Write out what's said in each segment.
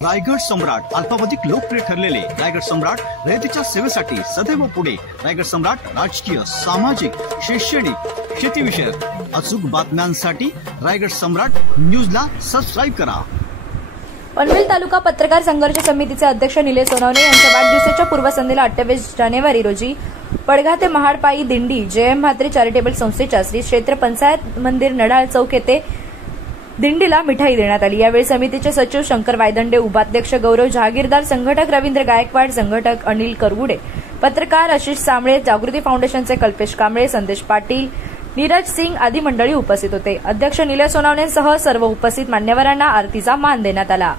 रायगड सम्राट अल्पावधीत लोकप्रिय ठरलेले रायगड सम्राट रयतेच्या सेवेसाठी सदैव पुढे। रायगड सम्राट राजकीय, सामाजिक, शैक्षणिक, शेतीविषयक अचूक बातम्यांसाठी रायगड सम्राट न्यूजला सबस्क्राईब करा। पनवेल तालुका पत्रकार संघर्ष समितीचे अध्यक्ष निलेश सोनवणे यांच्या वाढदिवसाच्या पूर्वसंध्येला 28 जानेवारी रोजी पडघा ते महाड पायी दिंडी जयम म्हात्रे चॅरिटेबल संस्थेच्या श्री क्षेत्र पंचायत मंदिर नडाळ चौक येथे दिंडीला मिठाई देण्यात आली। यावेळी समितीचे सचिव शंकर वायदंडे, उपाध्यक्ष गौरव जहागीरदार, संघटक रवींद्र गायकवाड, संघटक अनिल करगुडे, पत्रकार आशिष सामळे, जागृती फाउंडेशनचे कल्पेश कांबळे, संदेश पाटील, नीरज सिंग आदी मंडळी उपस्थित होते। अध्यक्ष निलेश सोनवणेंसह सर्व उपस्थित मान्यवरांना आरतीचा मान देण्यात आला।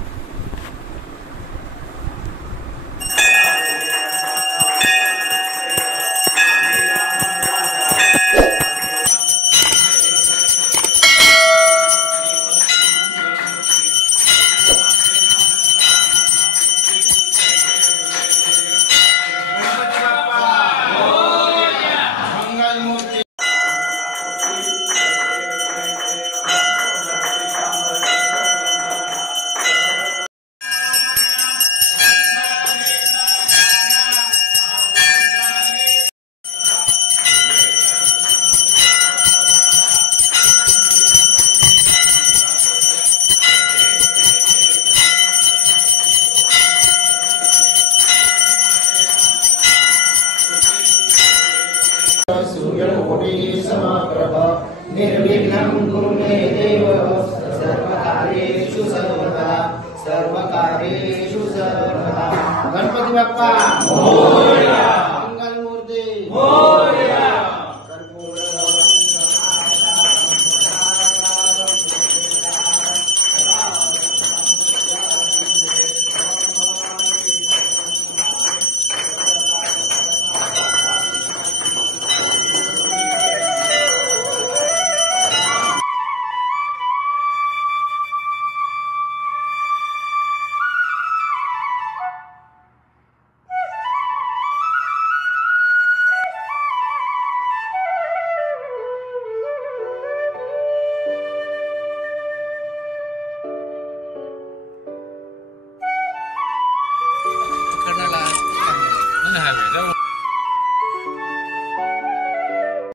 निर्विघ्नं कुरु मे देव सर्वकार्येषु सर्वदा सर्वकार्येषु सर्वदा। गणपती बाप्पा मोरया।